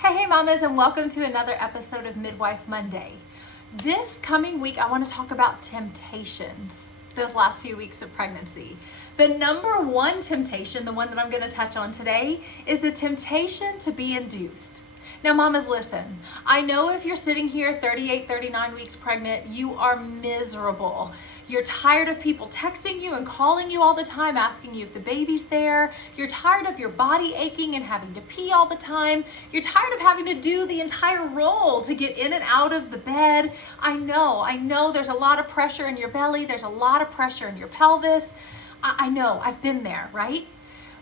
Hey mamas, and welcome to another episode of Midwife Monday. This coming week I want to talk about temptations, those last few weeks of pregnancy. The number one temptation, the one that I'm going to touch on today, is the temptation to be induced. Now mamas, listen, I know if you're sitting here 38, 39 weeks pregnant, you are miserable. You're tired of people texting you and calling you all the time, asking you if the baby's there. You're tired of your body aching and having to pee all the time. You're tired of having to do the entire roll to get in and out of the bed. I know there's a lot of pressure in your belly. There's a lot of pressure in your pelvis. I know, I've been there, right?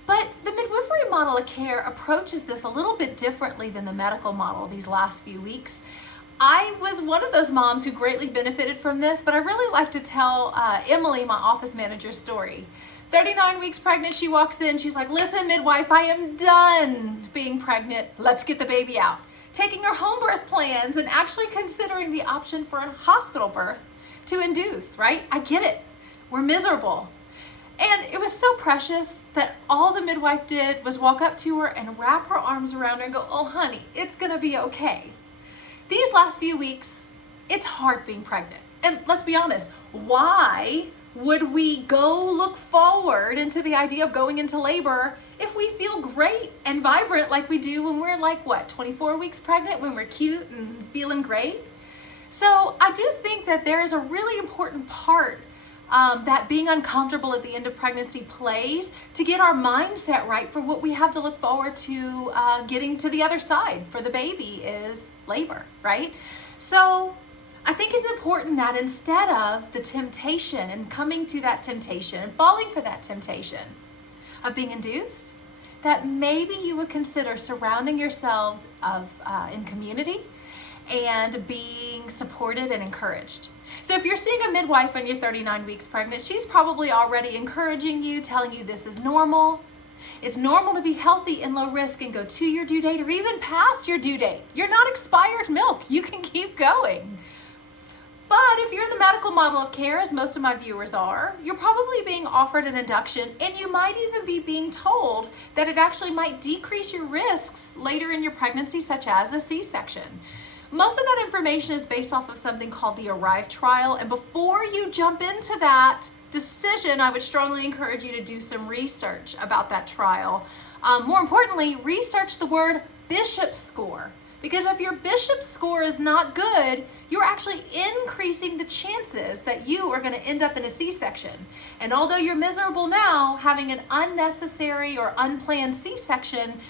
But the midwifery model of care approaches this a little bit differently than the medical model these last few weeks. I was one of those moms who greatly benefited from this, but I really like to tell Emily, my office manager's story. 39 weeks pregnant, she walks in, she's like, listen, midwife, I am done being pregnant. Let's get the baby out. Taking her home birth plans and actually considering the option for a hospital birth to induce, right? I get it. We're miserable. And it was so precious that all the midwife did was walk up to her and wrap her arms around her and go, oh honey, it's gonna be okay. These last few weeks, it's hard being pregnant. And let's be honest, why would we go look forward into the idea of going into labor if we feel great and vibrant like we do when we're 24 weeks pregnant, when we're cute and feeling great? So I do think that there is a really important part that being uncomfortable at the end of pregnancy plays to get our mindset right for what we have to look forward to getting to the other side for the baby is labor, right? So I think it's important that instead of the temptation and coming to that temptation and falling for that temptation of being induced, that maybe you would consider surrounding yourselves in community and being supported and encouraged. So if you're seeing a midwife when you're 39 weeks pregnant, she's probably already encouraging you, telling you this is normal. It's normal to be healthy and low risk and go to your due date or even past your due date. You're not expired milk. You can keep going. But if you're in the medical model of care, as most of my viewers are, you're probably being offered an induction, and you might even be being told that it actually might decrease your risks later in your pregnancy, such as a C-section. Most of that information is based off of something called the ARRIVE trial, and before you jump into that decision, I would strongly encourage you to do some research about that trial. More importantly, research the word Bishop score, because if your Bishop score is not good, you're actually increasing the chances that you are going to end up in a C-section. And although you're miserable now, having an unnecessary or unplanned C-section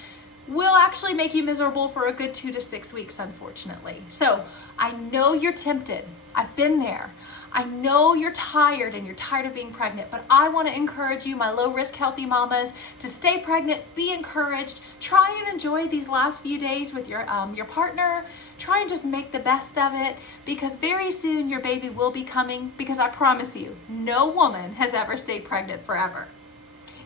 will actually make you miserable for a good 2 to 6 weeks, unfortunately. So I know you're tempted. I've been there. I know you're tired and you're tired of being pregnant, but I want to encourage you, my low-risk healthy mamas, to stay pregnant, be encouraged, try and enjoy these last few days with your partner. Try and just make the best of it, because very soon your baby will be coming, because I promise you, no woman has ever stayed pregnant forever.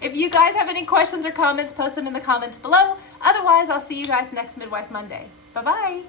If you guys have any questions or comments, post them in the comments below. Otherwise, I'll see you guys next Midwife Monday. Bye-bye.